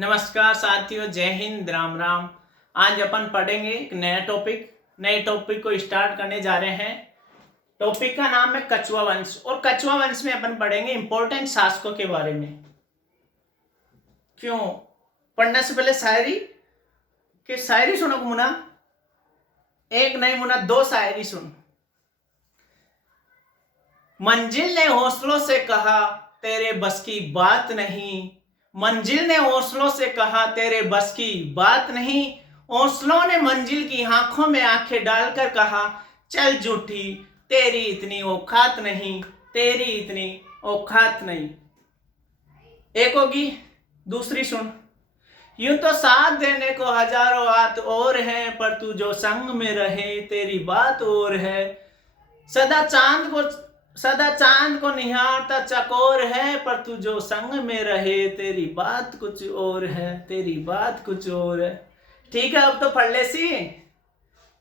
नमस्कार साथियों, जय हिंद, राम राम। आज अपन पढ़ेंगे एक नए टॉपिक को स्टार्ट करने जा रहे हैं। टॉपिक का नाम है कछुआ वंश। और कछुआ वंश में अपन पढ़ेंगे इंपॉर्टेंट शासकों के बारे में। क्यों पढ़ने से पहले शायरी सुनो मुना। एक नहीं मुना, दो शायरी सुन। मंजिल ने हौसलों से कहा तेरे बस की बात नहीं। मंजिल ने हौसलों से कहा तेरे बस की बात नहीं। हौसलों ने मंजिल की आंखों में आंखें डालकर कहा चल झूठी, तेरी इतनी औकात नहीं, तेरी इतनी औकात नहीं। एक होगी, दूसरी सुन। यूं तो साथ देने को हजारों हाथ और हैं, पर तू जो संग में रहे तेरी बात और है। सदा चांद को निहारता चकोर है, पर तू जो संग में रहे तेरी बात कुछ और है, तेरी बात कुछ और है। ठीक है, अब तो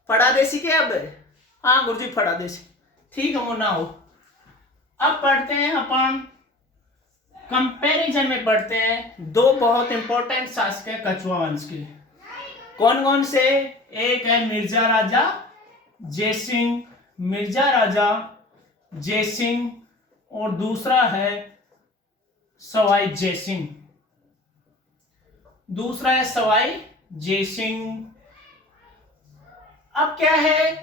पढ़ा देसी के अब। हाँ गुरुजी पढ़ा देसी। ठीक है मुन्ना हो। अब पढ़ते हैं अपन कंपैरिजन में पढ़ते हैं दो बहुत इंपॉर्टेंट शासक है कछुआ वंश के। कौन कौन से? एक है मिर्जा राजा जयसिंह और दूसरा है सवाई जयसिंह। अब क्या है,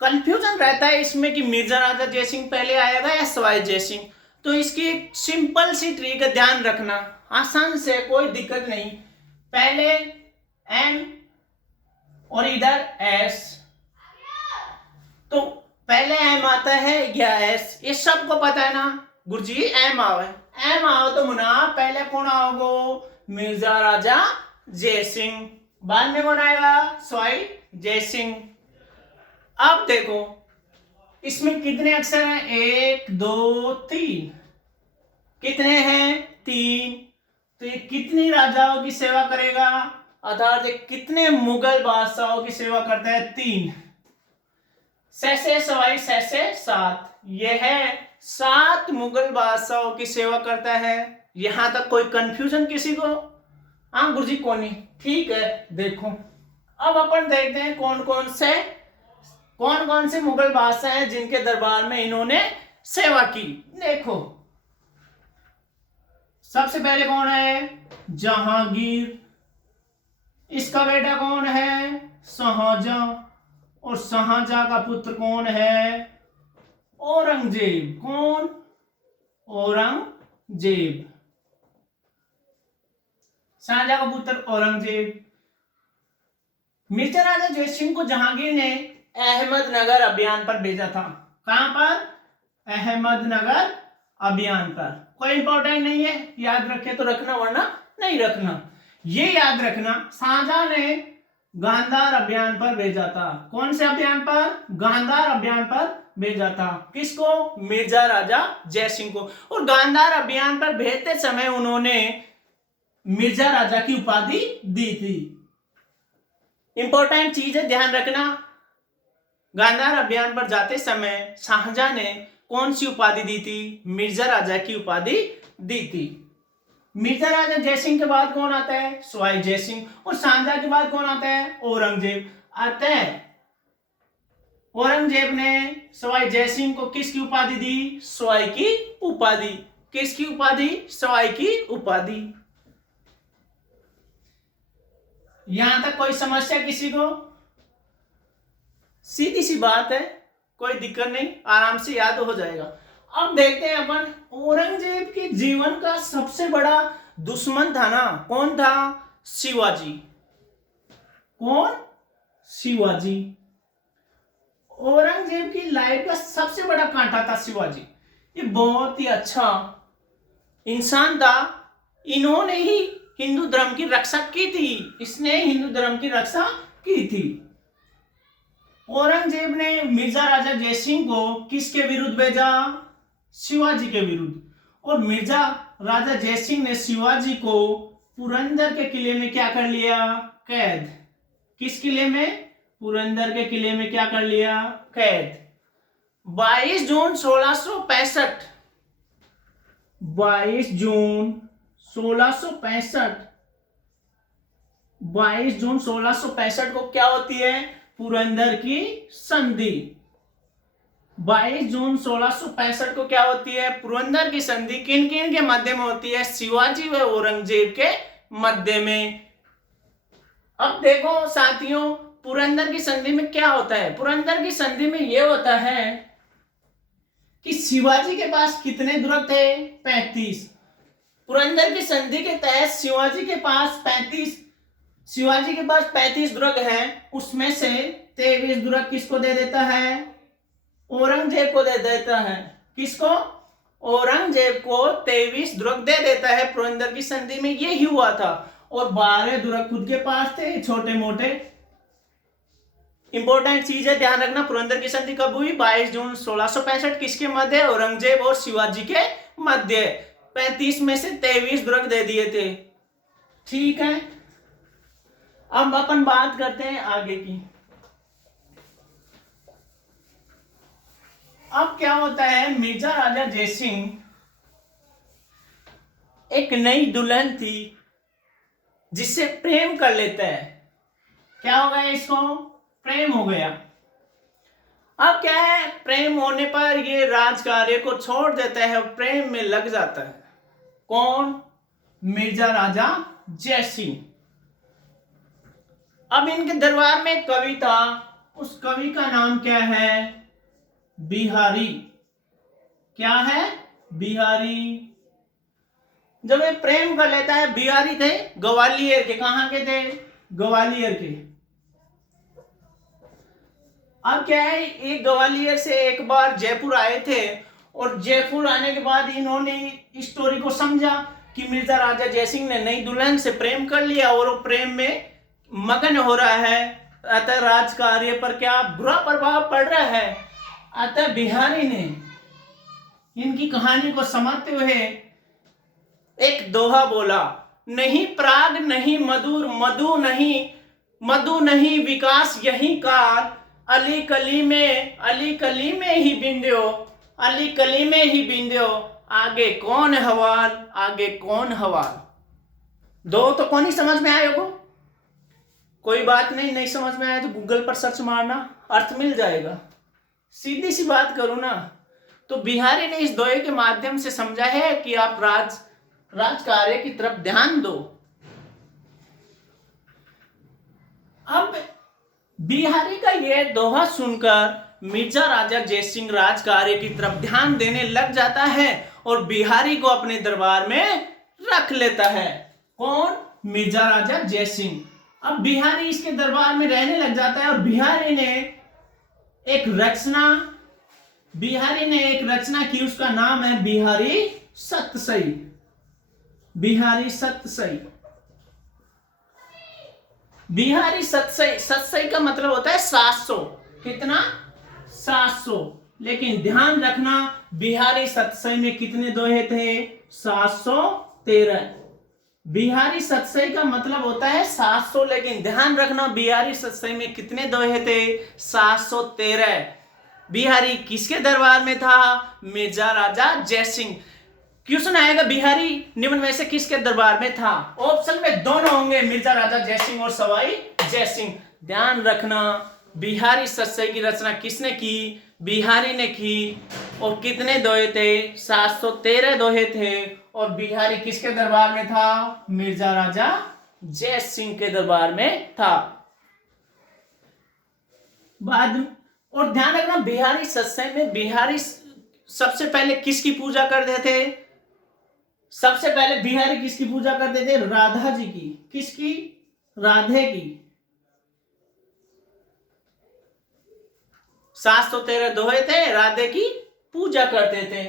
कंफ्यूजन रहता है इसमें कि मिर्जा राजा जयसिंह पहले आएगा या सवाई जयसिंह। तो इसकी एक सिंपल सी ट्रिक है, ध्यान रखना, आसान से, कोई दिक्कत नहीं। पहले एम और इधर एस, तो पहले एम आता है या एस, ये सबको पता है ना गुरुजी। एम आओ तो मुना पहले कौन आओगो? मिर्जा राजा जयसिंह। बाद में कौन आएगा? सवाई जयसिंह। अब देखो इसमें कितने अक्षर हैं? 1 2 3। कितने हैं? 3। तो ये कितनी राजाओं की सेवा करेगा? अर्थात कितने मुगल बादशाहों की सेवा करता है? 3। से सवाई से 7। यह है 7 मुगल बादशाहों की सेवा करता है। यहां तक कोई कंफ्यूजन किसी को? हाँ गुरुजी को नहीं। ठीक है, देखो अब अपन देखते हैं कौन कौन से मुगल बादशाह हैं जिनके दरबार में इन्होंने सेवा की। देखो सबसे पहले कौन है? जहांगीर। इसका बेटा कौन है? शाहजहां। और शाहजहां का पुत्र कौन है? औरंगजेब। कौन? औरंगजेब। शाहजहां का पुत्र औरंगजेब। मिर्जा राजा जयसिंह को जहांगीर ने अहमदनगर अभियान पर भेजा था। कहां पर? अहमदनगर अभियान पर। कोई इंपॉर्टेंट नहीं है, याद रखे तो रखना वरना नहीं रखना। ये याद रखना, शाहजहां ने गांधार अभियान पर भेजा था। कौन से अभियान पर? गांधार अभियान पर भेजा था। किसको? मिर्जा राजा जयसिंह को। और गांधार अभियान पर भेजते समय उन्होंने मिर्जा राजा की उपाधि दी थी। इंपॉर्टेंट चीज है, ध्यान रखना। गांधार अभियान पर जाते समय शाहजहां ने कौन सी उपाधि दी थी? मिर्जा राजा की उपाधि दी थी। मिर्जा राजा जयसिंह के बाद कौन आता है? सवाई जयसिंह। और शाहजहां के बाद कौन आता है? औरंगजेब आता है। औरंगजेब ने सवाई जयसिंह को किसकी उपाधि दी? सवाई की उपाधि। किसकी उपाधि? सवाई की उपाधि। यहां तक कोई समस्या किसी को? सीधी सी बात है, कोई दिक्कत नहीं, आराम से याद हो जाएगा। अब देखते हैं अपन, औरंगजेब के जीवन का सबसे बड़ा दुश्मन था ना, कौन था? शिवाजी। कौन? शिवाजी। औरंगजेब की लाइफ का सबसे बड़ा कांटा था शिवाजी। ये बहुत ही अच्छा इंसान था। इन्होंने ही हिंदू धर्म की रक्षा की थी। इसने हिंदू धर्म की रक्षा की थी। औरंगजेब ने मिर्जा राजा जयसिंह को किसके विरुद्ध भेजा? शिवाजी के विरुद्ध। और मिर्जा राजा जयसिंह ने शिवाजी को पुरंदर के किले में क्या कर लिया? कैद। किस किले में? पुरंदर के किले में क्या कर लिया? कैद। 22 जून 1665 22 जून 1665 22 जून 1665 को क्या होती है? पुरंदर की संधि। 22 जून 1665 को क्या होती है? पुरंदर की संधि। किन किन के मध्य में होती है? शिवाजी व औरंगजेब के मध्य में। अब देखो साथियों, पुरंदर की संधि में क्या होता है? पुरंदर की संधि में यह होता है कि शिवाजी के पास कितने दुर्ग थे? 35। पुरंदर की संधि के तहत शिवाजी के पास 35 दुर्ग हैं, उसमें से 23 दुर्ग किसको दे देता है? औरंगजेब को दे देता है। किसको? औरंगजेब को 23 दुर्ग दे देता है। पुरंदर की संधि में यही हुआ था। और 12 दुर्ग खुद के पास थे, छोटे मोटे। इंपॉर्टेंट चीज है, ध्यान रखना। पुरंदर की संधि कब हुई? 22 जून 1665। किसके मध्य? औरंगजेब और शिवाजी के मध्य। 35 में से 23 दुर्ग दे दिए थे। ठीक है, अब अपन बात करते हैं आगे की। अब क्या होता है? मिर्जा राजा जयसिंह, एक नई दुल्हन थी जिससे प्रेम कर लेता है। क्या हो गया? इसको प्रेम हो गया। अब क्या है? प्रेम होने पर ये राजकार्य को छोड़ देता है और प्रेम में लग जाता है। कौन? मिर्जा राजा जयसिंह। अब इनके दरबार में एक कवि था, उस कवि का नाम क्या है? बिहारी। क्या है? बिहारी। जब ये प्रेम कर लेता है, बिहारी थे ग्वालियर के। कहां के थे? ग्वालियर के। अब क्या है, ये ग्वालियर से एक बार जयपुर आए थे, और जयपुर आने के बाद इन्होंने इस स्टोरी को समझा कि मिर्जा राजा जयसिंह ने नई दुल्हन से प्रेम कर लिया और वो प्रेम में मगन हो रहा है, अतः राजकार्य पर क्या बुरा प्रभाव पड़ रहा है। अतः बिहारी ने इनकी कहानी को समझते हुए एक दोहा बोला, नहीं प्राग नहीं मधुर, मधु नहीं विकास यही काल, अली कली में ही बिंदो, अली कली में ही बिंदो, आगे कौन हवाल, आगे कौन हवाल। दो तो कौन ही समझ में आए हो? कोई बात नहीं, नहीं समझ में आया तो गूगल पर सर्च मारना, अर्थ मिल जाएगा। सीधी सी बात करूं ना, तो बिहारी ने इस दोहे के माध्यम से समझा है कि आप राजकार्य की तरफ ध्यान दो। अब बिहारी का यह दोहा सुनकर मिर्जा राजा जयसिंह राजकार्य की तरफ ध्यान देने लग जाता है और बिहारी को अपने दरबार में रख लेता है। कौन? मिर्जा राजा जयसिंह। अब बिहारी इसके दरबार में रहने लग जाता है और बिहारी ने एक रचना की, उसका नाम है बिहारी सतसई। बिहारी सतसई। बिहारी सतसई, सतसई का मतलब होता है 700। कितना? 700। लेकिन ध्यान रखना, बिहारी सतसई में कितने दोहे थे? 713। बिहारी सतसई का मतलब होता है 700, लेकिन ध्यान रखना बिहारी सतसई में कितने दोहे थे? 713। बिहारी किसके दरबार में था? मिर्जा राजा जयसिंह। क्वेश्चन आएगा बिहारी निम्न में से किसके दरबार में था? ऑप्शन में दोनों होंगे, मिर्जा राजा जयसिंह और सवाई जयसिंह। ध्यान रखना, बिहारी सतसई की रचना किसने की? बिहारी ने की। और कितने दोहे थे? 713 दोहे थे। और बिहारी किसके दरबार में था? मिर्जा राजा जयसिंह के दरबार में था। बाद और ध्यान रखना, बिहारी सतसई में बिहारी सबसे पहले किसकी पूजा करते थे? सबसे पहले बिहारी किसकी पूजा करते थे? राधा जी की। किसकी? राधे की। 713 दोहे थे, राधे की पूजा करते थे।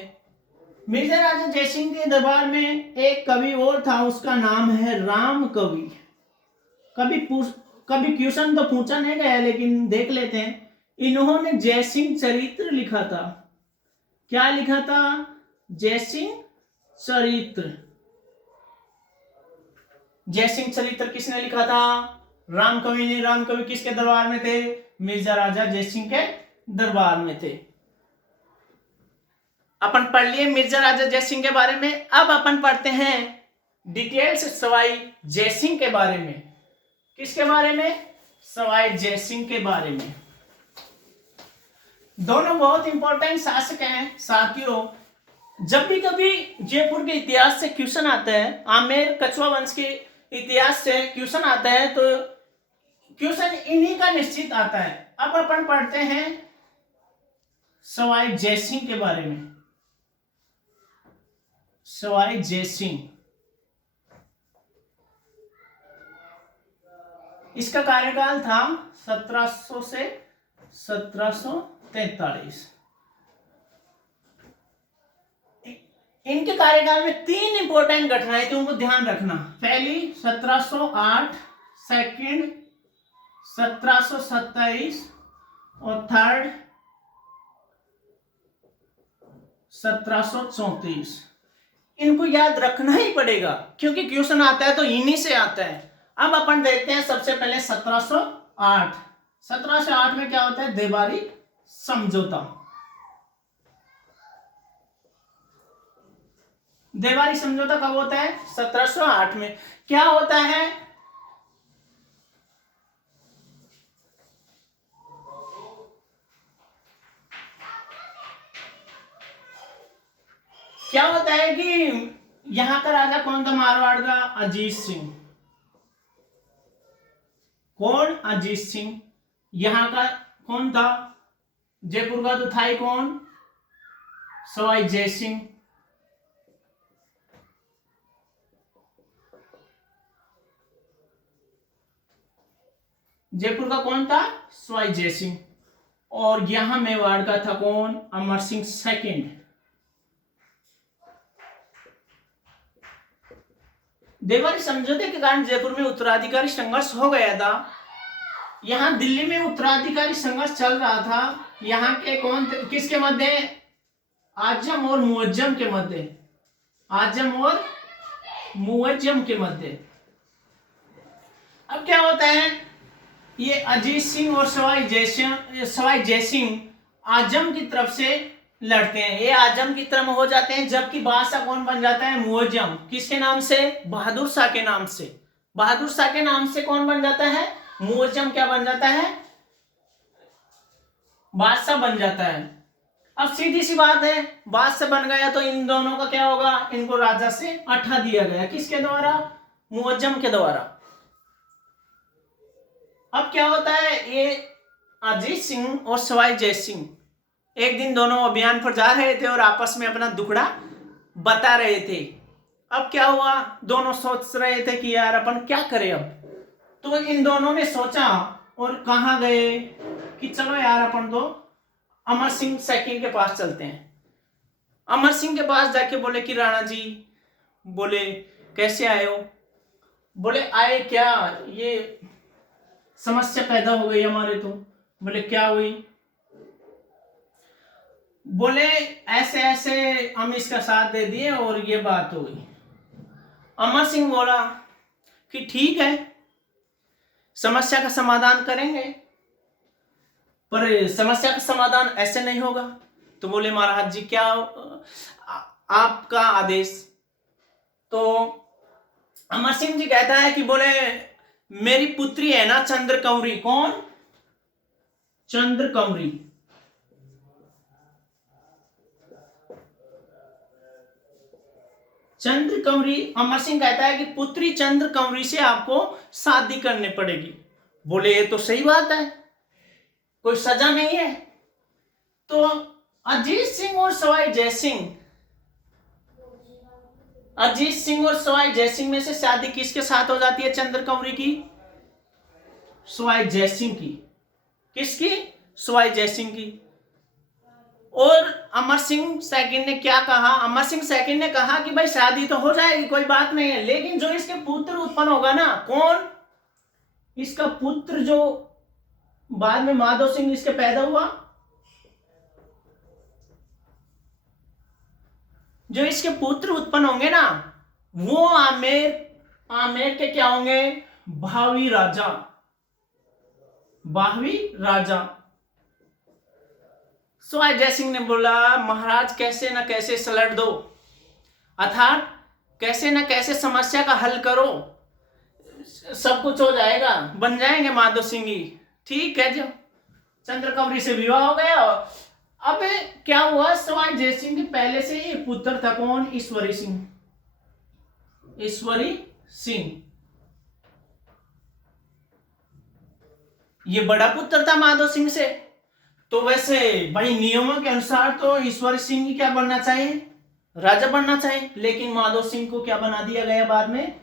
मिर्जा राजा जयसिंह के दरबार में एक कवि और था, उसका नाम है राम कवि। कभी क्वेश्चन तो पूछा नहीं गया, लेकिन देख लेते हैं। इन्होंने जयसिंह चरित्र लिखा था। क्या लिखा था? जयसिंह चरित्र। जयसिंह चरित्र किसने लिखा था? राम कवि ने। राम कवि किसके दरबार में थे? मिर्जा राजा जयसिंह के दरबार में थे। अपन पढ़ लिए मिर्जा राजा जयसिंह के बारे में। अब अपन पढ़ते हैं डिटेल से सवाई जयसिंह के बारे में। किसके बारे में? सवाई जयसिंह के बारे में। दोनों बहुत इंपॉर्टेंट शासक हैं साथियों। जब भी कभी जयपुर के इतिहास से क्वेश्चन आता है, आमेर कछुआ वंश के इतिहास से क्वेश्चन आता है, तो क्वेश्चन इन्हीं का निश्चित आता है। अब अपन पढ़ते हैं सवाई जयसिंह के बारे में। सवाई जयसिंह, इसका कार्यकाल था 1700 से 1743। इनके कार्यकाल में 3 इंपॉर्टेंट घटनाएं थी, उनको ध्यान रखना। पहली 1708, सेकंड 1727 और थर्ड 1734। इनको याद रखना ही पड़ेगा क्योंकि क्वेश्चन आता है तो इन्हीं से आता है। अब अपन देखते हैं सबसे पहले 1708। 1708 में क्या होता है? देवारी समझौता। देवारी समझौता कब होता है? 1708 में। क्या होता है? क्या होता है कि यहां का राजा कौन था मारवाड़ का? अजीत सिंह। कौन? अजीत सिंह। यहां का कौन था? जयपुर का तो था ही कौन? सवाई जयसिंह। जयपुर का कौन था? सवाई जयसिंह। और यहां मेवाड़ का था कौन? अमर सिंह सेकंड। देवारी समझौते के कारण जयपुर में उत्तराधिकारी संघर्ष हो गया था। यहां दिल्ली में उत्तराधिकारी संघर्ष चल रहा था। यहां के कौन थे? किसके मध्य? आजम और मुअज्जम के मध्य। आजम और मुअज्जम के मध्य। अब क्या होता है? ये अजीत सिंह और सवाई जयसिंह आजम की तरफ से लड़ते हैं। ये आजम की तरफ हो जाते हैं, जबकि बादशाह कौन बन जाता है? मुअज्जम। किसके नाम से? बहादुर शाह के नाम से। बहादुर शाह के नाम से कौन बन जाता है? मुअज्जम क्या बन जाता है? बादशाह बन जाता है। अब सीधी सी बात है, बादशाह बन गया तो इन दोनों का क्या होगा? इनको राजा से हटा दिया गया। किसके द्वारा? मुअज्जम के द्वारा। अब क्या होता है? ये अजीत सिंह और सवाई जयसिंह एक दिन दोनों अभियान पर जा रहे थे और आपस में अपना दुखड़ा बता रहे थे। अब क्या हुआ? दोनों सोच रहे थे कि यार अपन क्या करें अब। तो इन दोनों ने सोचा और कहां गए कि चलो यार अपन तो अमर सिंह सेकंड के पास चलते हैं। अमर सिंह के पास जाके बोले कि राणा जी, बोले कैसे आए हो? बोले आए क्या, ये समस्या पैदा हो गई हमारे तो। बोले क्या हुई? बोले ऐसे ऐसे हम इसका साथ दे दिए और ये बात हो गई। अमर सिंह बोला कि ठीक है, समस्या का समाधान करेंगे, पर समस्या का समाधान ऐसे नहीं होगा। तो बोले महाराज जी क्या आपका आदेश? तो अमर सिंह जी कहता है कि बोले मेरी पुत्री है ना चंद्रकौरी। कौन? चंद्रकौरी। चंद्रकौरी, अमर सिंह कहता है कि पुत्री चंद्रकौरी से आपको शादी करनी पड़ेगी। बोले ये तो सही बात है, कोई सजा नहीं है। तो अजीत सिंह और सवाई जयसिंह, अजीत सिंह और सवाई जयसिंह में से शादी किसके साथ हो जाती है? चंद्रकौरी की। सवाई जयसिंह की। किसकी? सवाई जयसिंह की। और अमर सिंह सेकंड ने क्या कहा? अमर सिंह सेकंड ने कहा कि भाई शादी तो हो जाएगी, कोई बात नहीं है, लेकिन जो इसके पुत्र उत्पन्न होगा ना, कौन? इसका पुत्र जो बाद में माधव सिंह इसके पैदा हुआ, जो इसके पुत्र उत्पन्न होंगे ना, वो आमेर के क्या होंगे? भावी राजा। भावी राजा। सवाई जयसिंह ने बोला महाराज कैसे ना कैसे सलट दो, अर्थात कैसे ना कैसे समस्या का हल करो। सब कुछ हो जाएगा, बन जाएंगे माधो सिंह ही। ठीक है, जो चंद्रकौरी से विवाह हो गया। अब क्या हुआ, सवाई जयसिंह के पहले से ही पुत्र था, कौन, ईश्वरी सिंह। ईश्वरी सिंह ये बड़ा पुत्र था माधो सिंह से। तो वैसे भाई नियमों के अनुसार तो ईश्वरी सिंह ही क्या बनना चाहिए, राजा बनना चाहिए, लेकिन माधो सिंह को क्या बना दिया गया, बाद में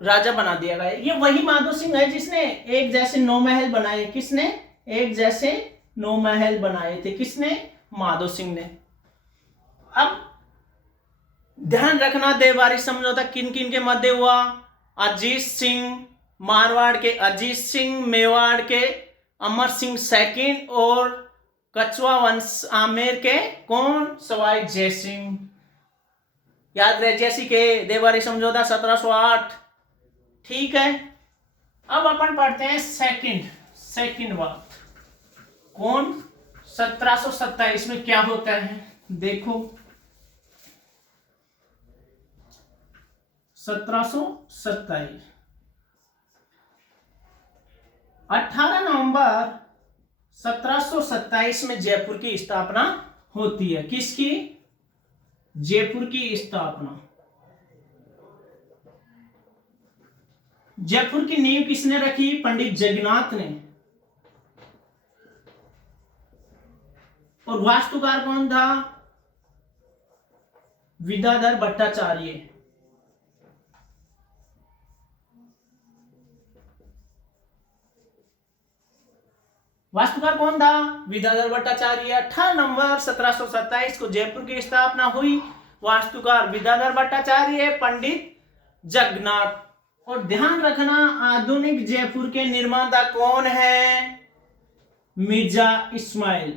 राजा बना दिया गया। ये वही माधो सिंह है जिसने एक जैसे 9 महल बनाए। किसने, एक जैसे 9 महल बनाए थे, किसने, माधो सिंह ने। अब ध्यान रखना, देवारी समझौता किन किन के मध्य हुआ, अजीत सिंह, मारवाड़ के अजीत सिंह, मेवाड़ के अमर सिंह सेकंड, और कछवा वंश आमेर के कौन, सवाई जयसिंह। याद रहे, जैसी के देवारी समझौता 1708। ठीक है, अब अपन पढ़ते हैं सेकंड बात, कौन, 1727 में क्या होता है, देखो 1727 18 नवंबर 1727 में जयपुर की स्थापना होती है। किसकी, जयपुर की स्थापना। जयपुर की नींव किसने रखी, पंडित जगन्नाथ ने। और वास्तुकार कौन था, विद्याधर भट्टाचार्य। वास्तुकार कौन था, विद्याधर भट्टाचार्य। 18 नवंबर 1727 को जयपुर की स्थापना हुई। वास्तुकार विद्याधर भट्टाचार्य, पंडित जगन्नाथ। और ध्यान रखना, आधुनिक जयपुर के निर्माता कौन है, मिर्जा इस्माइल।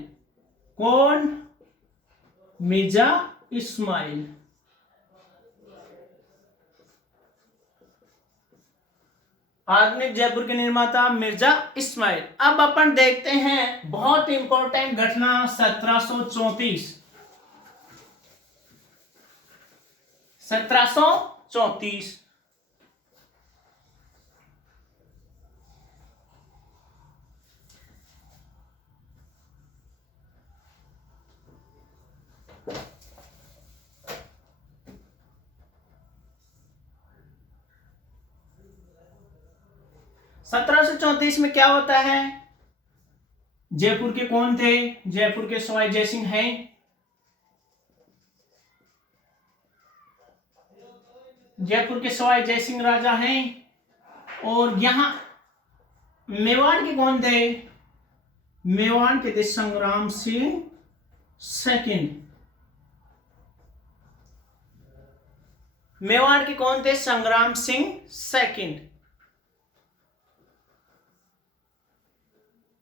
कौन, मिर्जा इस्माइल। आधुनिक जयपुर के निर्माता मिर्जा इस्माइल। अब अपन देखते हैं बहुत इंपॉर्टेंट घटना 1734। 1734 1734 में क्या होता है, जयपुर के कौन थे, जयपुर के सवाई जयसिंह हैं। जयपुर के सवाई जयसिंह राजा हैं। और यहां मेवाड़ के कौन थे, मेवाड़ के थे संग्राम सिंह सेकंड। मेवाड़ के कौन थे, संग्राम सिंह सेकंड।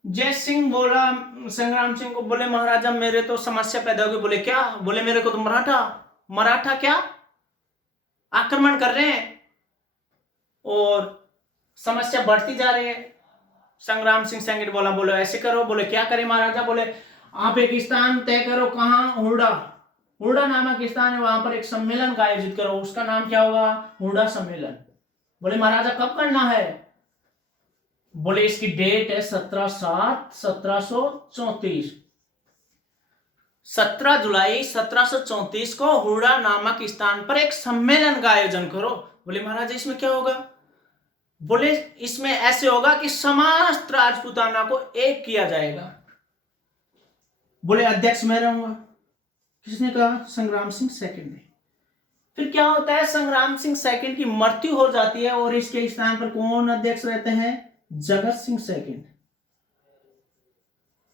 जय सिंह बोला संग्राम सिंह को, बोले महाराजा मेरे तो समस्या पैदा होगी। बोले क्या, बोले मेरे को तो मराठा क्या आक्रमण कर रहे हैं और समस्या बढ़ती जा रही है। संग्राम सिंह सेकंड बोला, बोले ऐसे करो। बोले क्या करें महाराजा, बोले आप एक स्थान तय करो, कहां, हुरडा नामक स्थान है, वहां पर एक सम्मेलन का आयोजित करो, उसका नाम क्या होगा, हुरडा सम्मेलन। बोले महाराजा कब करना है, बोले इसकी डेट है 17/7/1734। 17 जुलाई 1734 को हुरडा नामक स्थान पर एक सम्मेलन का आयोजन करो। बोले महाराज इसमें क्या होगा, बोले इसमें ऐसे होगा कि समस्त राजपूताना को एक किया जाएगा। बोले अध्यक्ष मैं रहूंगा। किसने कहा, संग्राम सिंह सेकंड ने। फिर क्या होता है, संग्राम सिंह सेकंड की मृत्यु हो जाती है और इसके स्थान पर कौन अध्यक्ष रहते हैं, जगत सिंह सेकंड।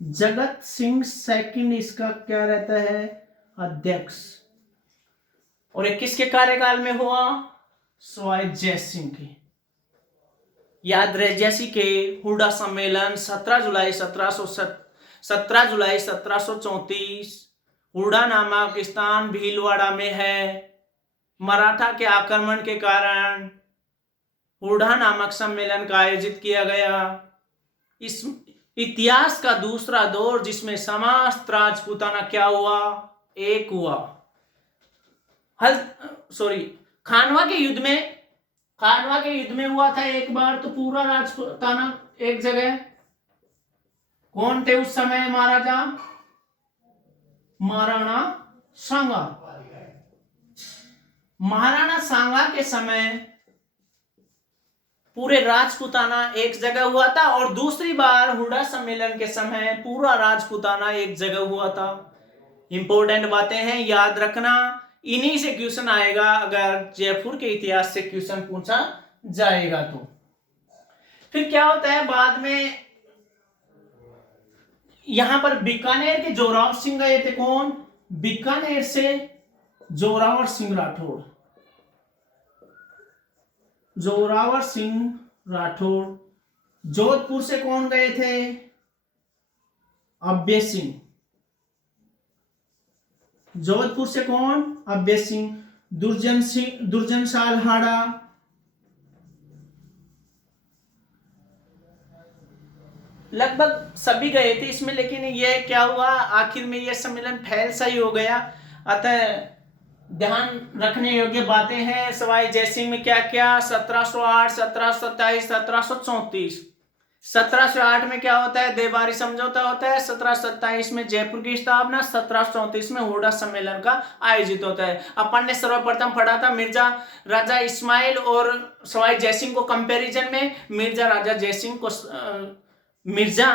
जगत सिंह सेकंड इसका क्या रहता है, अध्यक्ष। और ये किसके कार्यकाल में हुआ, सवाई जयसिंह के। याद रहे, जैसी के हुरडा सम्मेलन 17 जुलाई 1734 हुरडा नामक स्थान भीलवाड़ा में है। मराठा के आक्रमण के कारण हुरडा नामक सम्मेलन का आयोजित किया गया। इस इतिहास का दूसरा दौर जिसमें समस्त राजपूताना क्या हुआ, एक हुआ। खानवा के युद्ध में खानवा के युद्ध में हुआ था एक बार, तो पूरा राजपुताना एक जगह। कौन थे उस समय महाराजा? महाराणा सांगा। महाराणा सांगा के समय पूरे राजपुताना एक जगह हुआ था, और दूसरी बार हुडा सम्मेलन के समय पूरा राजपुताना एक जगह हुआ था। इंपॉर्टेंट बातें हैं, याद रखना, इन्हीं से क्वेश्चन आएगा अगर जयपुर के इतिहास से क्वेश्चन पूछा जाएगा तो। फिर क्या होता है बाद में, यहां पर बीकानेर के जोरावर सिंह गए थे। कौन? बीकानेर से जोरावर सिंह राठौड़। जोरावर सिंह राठौड़। जोधपुर से कौन गए थे? अभय सिंह। जोधपुर से कौन? अभय सिंह। दुर्जन सालहाड़ा। लगभग सभी गए थे इसमें, लेकिन ये क्या हुआ, आखिर में ये सम्मेलन फैल सा ही हो गया। अतः ध्यान रखने योग्य बातें हैं। सवाई जयसिंह में क्या क्या? 1708, 1727, 1734। 1708 में क्या होता है? देवारी समझौता होता है। 1727 में जयपुर की स्थापना। 1734 में हुडा सम्मेलन का आयोजित होता है। अपन ने सर्वप्रथम पढ़ा था मिर्जा राजा इस्माइल और सवाई जयसिंह को कंपैरिजन में। मिर्जा राजा जयसिंह को मिर्जा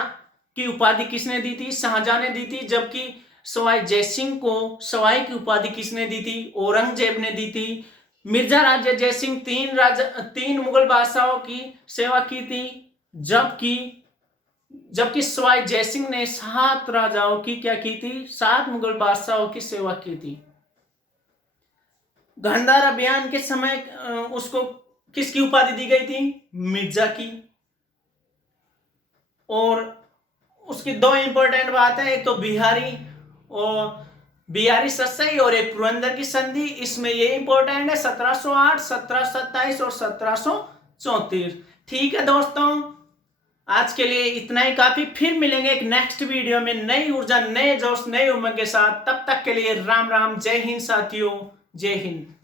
की उपाधि किसने दी थी? शाहजहां ने दी थी। जबकि सवाई जयसिंह को सवाई की उपाधि किसने दी थी? औरंगजेब ने दी थी। मिर्जा राजा जयसिंह तीन मुगल बादशाहों की सेवा की थी, जबकि सवाई जयसिंह ने 7 राजाओं की क्या की थी? 7 मुगल बादशाहों की सेवा की थी। गांधार अभियान के समय उसको किसकी उपाधि दी गई थी? मिर्जा की। और उसकी 2 इंपॉर्टेंट बात है, एक तो बिहारी सत्सई और एक पुरंदर की संधि। इसमें ये इंपॉर्टेंट है 1708, 1727 और 1734। ठीक है दोस्तों, आज के लिए इतना ही काफी। फिर मिलेंगे एक नेक्स्ट वीडियो में नई ऊर्जा, नए जोश, नई उमंग के साथ। तब तक के लिए राम राम, जय हिंद साथियों, जय हिंद।